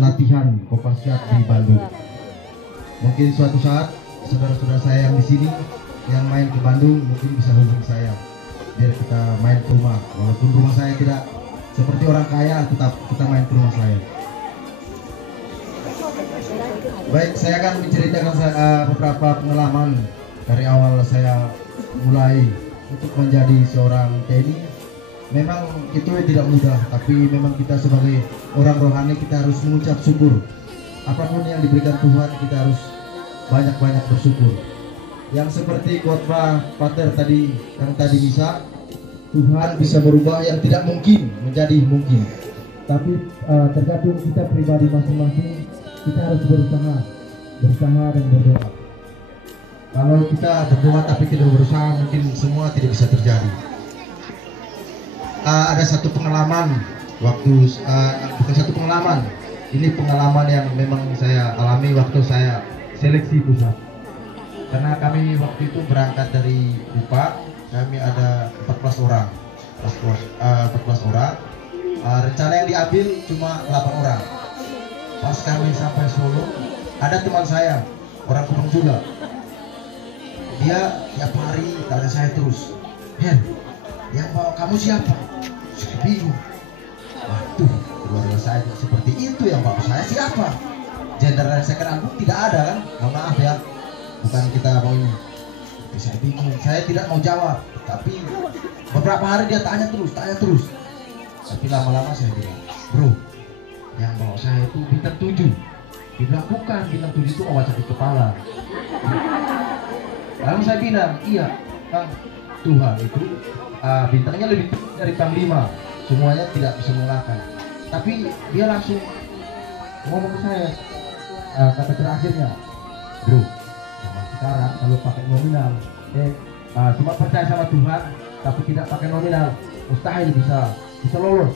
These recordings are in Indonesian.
dan latihan Kopasgat di Bandung. Mungkin suatu saat saudara-saudara saya yang di sini yang main ke Bandung mungkin bisa hubungi saya biar kita main ke rumah. Walaupun rumah saya tidak seperti orang kaya, tetap kita main ke rumah saya. Baik, saya akan menceritakan beberapa pengalaman dari awal saya mulai untuk menjadi seorang TNI. Memang itu tidak mudah, tapi memang kita sebagai orang rohani kita harus mengucap syukur. Apapun yang diberikan Tuhan kita harus banyak-banyak bersyukur. Yang seperti khotbah Pater tadi yang tadi bisa, Tuhan bisa berubah yang tidak mungkin menjadi mungkin. Tapi tergantung kita pribadi masing-masing, kita harus berusaha dan berdoa. Kalau kita berdoa tapi tidak berusaha, mungkin semua tidak bisa terjadi. Ada satu pengalaman bukan satu pengalaman, ini pengalaman yang memang saya alami waktu saya seleksi pusat. Karena kami waktu itu berangkat dari UPA, kami ada 14 orang. 14 orang. Rencana yang diambil cuma 8 orang. Pas kami sampai Solo, ada teman saya, orang Kupang juga. Dia tiap hari tanya saya terus, "Hen, yang bawa kamu siapa?" Saya bingung. Waduh, keluarga saya seperti itu, yang bawa saya siapa? Jenderal Second Agung tidak ada kan? Mohon maaf ya, bukan kita mau ini. Tapi saya bingung, saya tidak mau jawab. Tapi beberapa hari dia tanya terus. Tapi lama-lama saya bilang, "Bro, yang bawa saya itu bintang 7. Dia bilang, "Bukan, bintang 7 itu obat sakit kepala." Lalu saya bilang, "Iya, Kang, Tuhan itu bintangnya lebih tinggi dari Panglima. Semuanya tidak bisa mengalahkan." Tapi dia langsung ngomong ke saya, kata terakhirnya, "Bro, zaman sekarang kalau pakai nominal, cuma percaya sama Tuhan, tapi tidak pakai nominal, mustahil bisa lolos."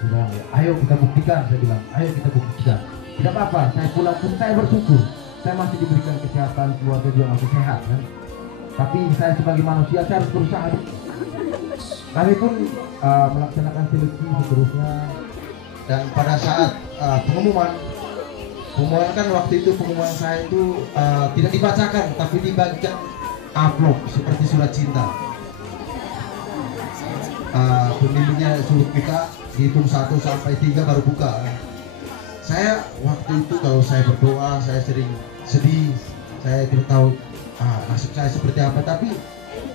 Saya bilang, "Ayo kita buktikan." Saya bilang, "Ayo kita buktikan." Tidak apa-apa, saya pulang pun saya bersyukur. Saya masih diberikan kesehatan, keluarga juga masih sehat kan. Tapi saya sebagai manusia saya harus berusaha. Kami pun melaksanakan seleksi seterusnya. Dan pada saat pengumuman kan waktu itu pengumuman saya itu tidak dibacakan, tapi dibagikan amplop seperti surat cinta. Pemilihnya suruh kita dihitung 1 sampai 3 baru buka. Saya waktu itu kalau saya berdoa saya sering sedih, saya tidak tahu nasib saya seperti apa. Tapi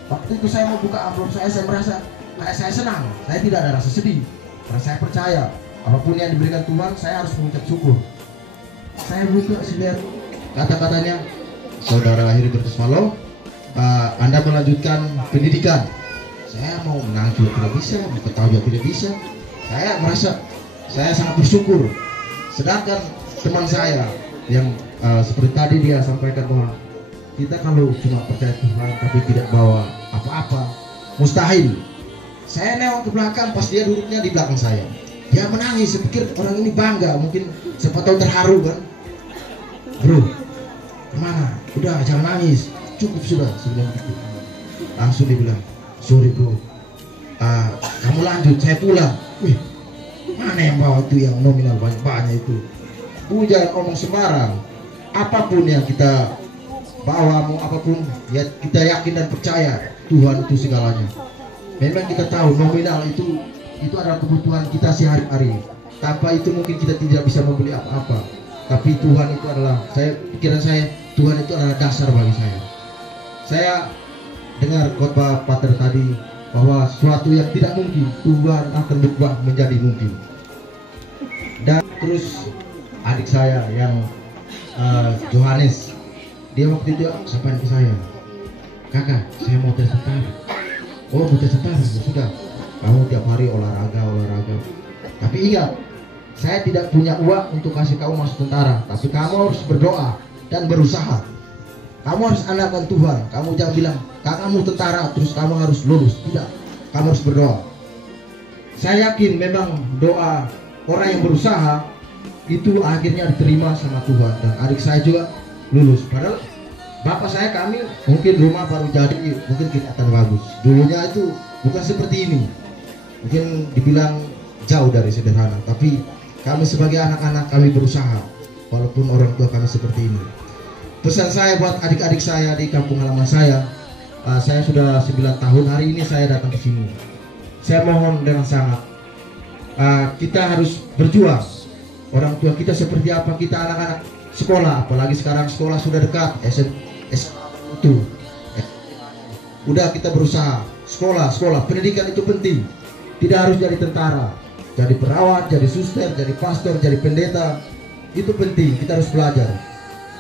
waktu itu saya mau buka amplop saya merasa saya senang, saya tidak ada rasa sedih karena saya percaya apapun yang diberikan Tuhan saya harus mengucap syukur. Saya buka lihat kata-katanya, "Saudara Heribertus Malo, Anda melanjutkan pendidikan." Saya mau menang juga tidak bisa, mau ketahui juga tidak bisa. Saya merasa saya sangat bersyukur. Sedangkan teman saya yang seperti tadi dia sampaikan bahwa kita kalau cuma percaya Tuhan tapi tidak bawa apa-apa, mustahil. Saya nengok ke belakang pas dia duduknya di belakang saya. Dia menangis, saya pikir orang ini bangga, mungkin siapa tahu terharu kan. "Bro, kemana? Udah jangan nangis, cukup sudah." Sebelum itu langsung dibilang, "Sorry bro, kamu lanjut, saya pulang." Wih, mana yang bawa itu yang nominal banyak-banyak itu? Jangan ngomong sembarang. Apapun yang kita bawa, mau apapun, ya kita yakin dan percaya Tuhan itu segalanya. Memang kita tahu nominal itu adalah kebutuhan kita sehari-hari. Tanpa itu mungkin kita tidak bisa membeli apa-apa. Tapi Tuhan itu adalah, pikiran saya, Tuhan itu adalah dasar bagi saya. Saya dengar khotbah Pater tadi bahwa sesuatu yang tidak mungkin Tuhan akan berubah menjadi mungkin. Dan terus adik saya yang Johannes, dia waktu itu sampaikan ke saya, "Kakak, saya mau tes tentara." "Oh, mau tes tentara?" "Ya sudah, kamu tiap hari olahraga. Tapi ingat, saya tidak punya uang untuk kasih kamu masuk tentara, tapi kamu harus berdoa dan berusaha. Kamu harus andalkan Tuhan. Kamu jangan bilang, 'Kamu tentara terus kamu harus lulus.' Tidak, kamu harus berdoa." Saya yakin memang doa orang yang berusaha itu akhirnya diterima sama Tuhan. Dan adik saya juga lulus. Padahal bapak saya, kami mungkin rumah baru jadi, mungkin kelihatan bagus. Dulunya itu bukan seperti ini. Mungkin dibilang jauh dari sederhana, tapi kami sebagai anak-anak kami berusaha walaupun orang tua kami seperti ini. Pesan saya buat adik-adik saya di kampung halaman saya sudah 9 tahun hari ini saya datang ke sini. Saya mohon dengan sangat kita harus berjuang. Orang tua kita seperti apa, kita anak-anak sekolah, apalagi sekarang sekolah sudah dekat, itu udah kita berusaha sekolah, pendidikan itu penting. Tidak harus jadi tentara, jadi perawat, jadi suster, jadi pastor, jadi pendeta, itu penting. Kita harus belajar.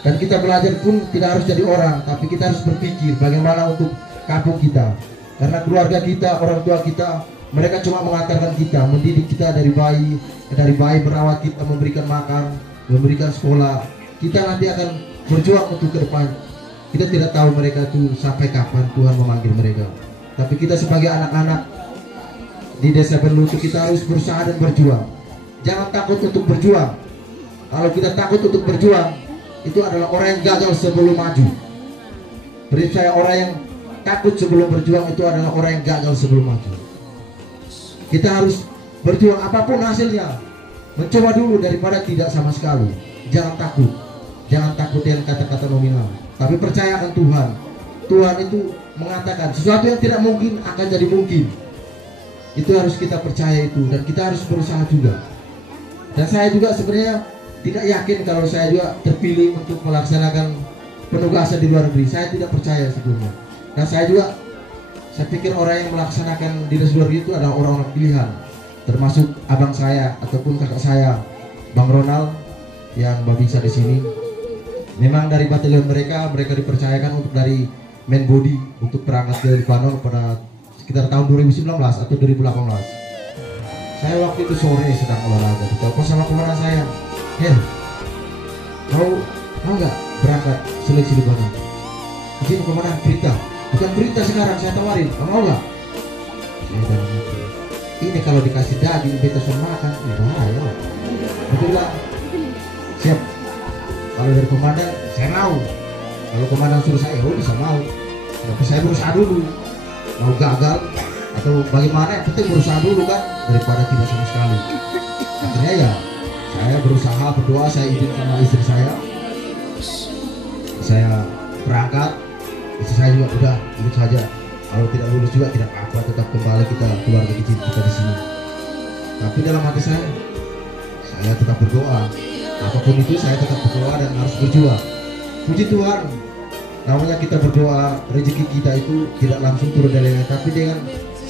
Dan kita belajar pun tidak harus jadi orang, tapi kita harus berpikir bagaimana untuk kampung kita. Karena keluarga kita, orang tua kita, mereka cuma mengantarkan kita, mendidik kita dari bayi merawat kita, memberikan makan, memberikan sekolah. Kita nanti akan berjuang untuk ke depan. Kita tidak tahu mereka itu sampai kapan Tuhan memanggil mereka. Tapi kita sebagai anak-anak di desa Berlutu, kita harus berusaha dan berjuang. Jangan takut untuk berjuang. Kalau kita takut untuk berjuang, itu adalah orang yang gagal sebelum maju. Beri saya, orang yang takut sebelum berjuang itu adalah orang yang gagal sebelum maju. Kita harus berjuang apapun hasilnya. Mencoba dulu daripada tidak sama sekali. Jangan takut. Jangan takut dengan kata-kata nominal. Tapi percayakan Tuhan. Tuhan itu mengatakan sesuatu yang tidak mungkin akan jadi mungkin. Itu harus kita percaya itu. Dan kita harus berusaha juga. Dan saya juga sebenarnya tidak yakin kalau saya juga terpilih untuk melaksanakan penugasan di luar negeri. Saya tidak percaya sebelumnya. Dan saya pikir orang yang melaksanakan dinas luar negeri itu adalah orang-orang pilihan, termasuk abang saya ataupun kakak saya, Bang Ronald yang babinsa di sini. Memang dari batalion mereka dipercayakan untuk dari main body untuk berangkat ke Libanon pada sekitar tahun 2019 atau 2018. Saya waktu itu sore sedang olahraga, ditelepon sama komandan saya. Kau mau nggak berangkat seleksi Libanon? Izin komandan, berita. Bukan berita sekarang, saya tawarin. Kau mau nggak? Saya dalam hati, ini kalau dikasih daging beta suruh makan, bahaya. Aku bilang, siap. Kalau dari komandan, saya mau. Kalau komandan suruh saya, bisa mau. Tapi saya berusaha dulu. Mau gagal atau bagaimana, yang penting berusaha dulu kan, daripada tidak sama sekali. Akhirnya ya, saya berusaha, berdoa, saya izin sama istri saya berangkat. Istri saya juga udah ikut saja, kalau tidak lulus juga tidak apa-apa, tetap kembali kita keluarga kecil kita di sini. Tapi dalam hati saya tetap berdoa, apapun itu saya tetap berdoa dan harus berjuang. Puji Tuhan, namanya kita berdoa, rezeki kita itu tidak langsung turun dari langit, tapi dengan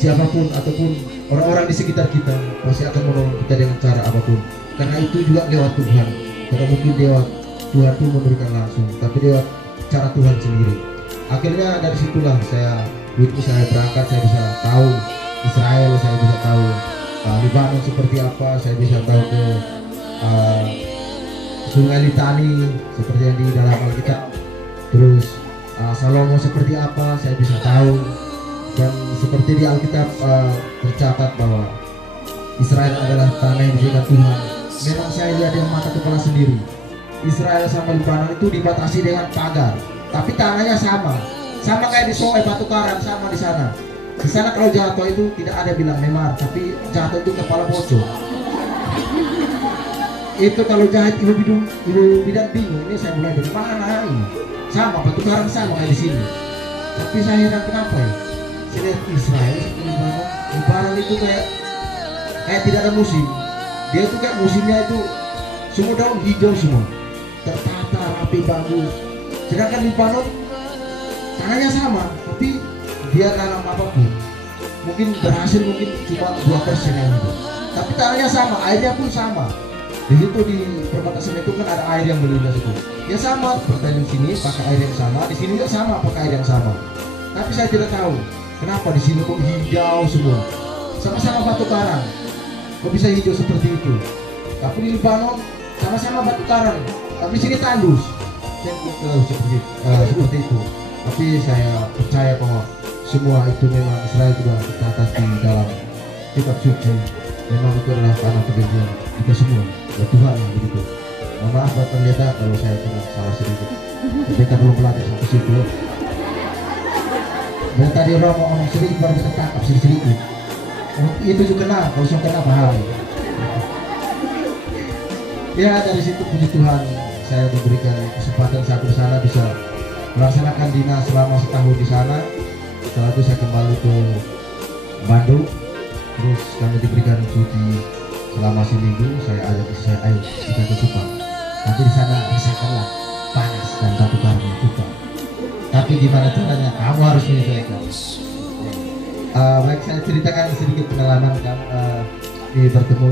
siapapun ataupun orang-orang di sekitar kita pasti akan menolong kita dengan cara apapun. Karena itu juga lewat Tuhan. Karena mungkin lewat Tuhan itu memberikan langsung, tapi lewat cara Tuhan sendiri. Akhirnya dari situlah saya berangkat, saya bisa tahu Israel, saya bisa tahu Libanon seperti apa, saya bisa tahu ke Sungai Litani seperti yang di dalam Alkitab. Terus Salomo seperti apa, saya bisa tahu. Dan seperti di Alkitab tercatat bahwa Israel adalah tanah yang diberikan Tuhan. Memang saya lihat dengan mata kepala sendiri, Israel sama Libanon itu dibatasi dengan pagar, tapi tanahnya sama kayak di Soe Batu Karang, sama di sana. Di sana kalau jatuh itu tidak ada bilang memar, tapi jatuh itu kepala bocor. Itu kalau jahit ibu bidan bingung, ini saya mulai dari mana ini? Sama Batu Karang sama kayak di sini. Tapi saya heran kenapa ya? Saya lihat Israel sama Libanon itu kayak tidak ada musim. Dia itu kayak musimnya itu semua daun hijau semua, tertata rapi bagus. Sedangkan Libanon tanahnya sama, tapi dia tanam apapun mungkin berhasil mungkin cuma 2% yang itu, tapi tanahnya sama, airnya pun sama. Di situ di perbatasan itu kan ada air yang melintas itu, ya sama. Pertanian sini pakai air yang sama, di sini juga sama pakai air yang sama. Tapi saya tidak tahu kenapa di sini kok hijau semua, sama-sama batu karang. Kok bisa hijau seperti itu? Tapi di Libanon sama-sama batu karang, tapi sini tandus. Saya tidak tahu seperti itu. Tapi saya percaya bahwa semua itu memang Israel juga tercatat di dalam kitab suci. Memang itu adalah tanah perjanjian kita semua. Ya Tuhan begitu. Mohon maaf buat pendeta kalau saya pernah salah sedikit. Pendeta belum belajar sampai situ. Dan tadi orang mau ngomong sedikit baru kita tangkap sedikit. Itu juga kena, kalau saya kena bahaya. Ya dari situ puji Tuhan saya diberikan kesempatan saya ke sana bisa melaksanakan dinas selama setahun di sana. Setelah itu saya kembali ke Bandung, terus kami diberikan cuti selama seminggu. Saya ajak saya, ayo kita ke Kupang. Nanti di sana rasakanlah panas dan batu karang Kupang. Tapi gimana caranya? Kamu harus menyesuaikan. Baik, saya ceritakan sedikit pengalaman kan. Ini bertemu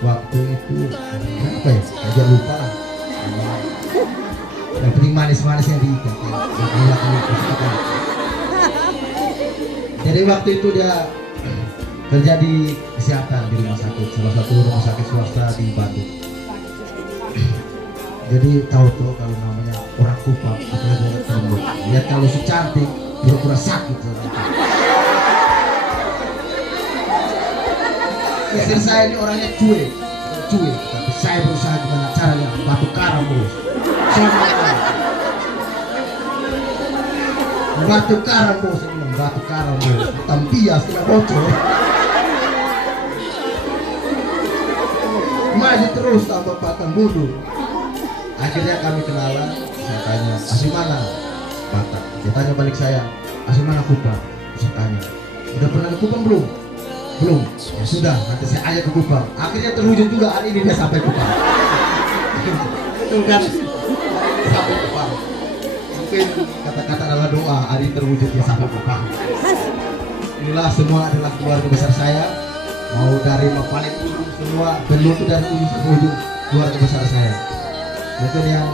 waktu itu apa ya? Agak lupa lah. Yang penting manis-manis yang diikat. Jadi waktu itu dia kerja di kesehatan di rumah sakit, salah satu rumah sakit swasta di Bandung. Jadi tahu-tahu kalau namanya orang Kupang, apalagi orang Bandung, lihat kalau si cantik pura-pura sakit. Istri saya ini orangnya cuek, tapi saya berusaha gimana caranya batu karang bos. Batu karang bos, batu karang bos, tampias kena bocor. Maju terus tanpa patah mundur. Akhirnya kami kenalan. Saya tanya, asli mana? Batak. Dia tanya balik saya, asli mana Kupang? Saya tanya, udah pernah ke Kupang belum? Belum. Ya sudah, nanti saya ajak ke Kupang. Akhirnya terwujud juga hari ini dia sampai Kupang. Itu kan sampai Kupang. Mungkin kata-kata adalah doa, hari terwujud dia sampai Kupang. Inilah semua adalah keluarga besar saya. Mau dari paling ujung semua, belum itu dari ujung sampai ujung keluarga besar saya. Itu yang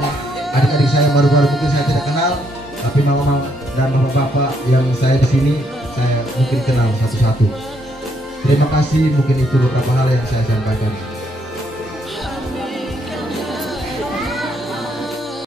adik-adik saya baru-baru mungkin saya tidak kenal, tapi mama dan bapak-bapak yang saya di sini saya mungkin kenal satu-satu. Terima kasih, mungkin itu beberapa hal yang saya sampaikan.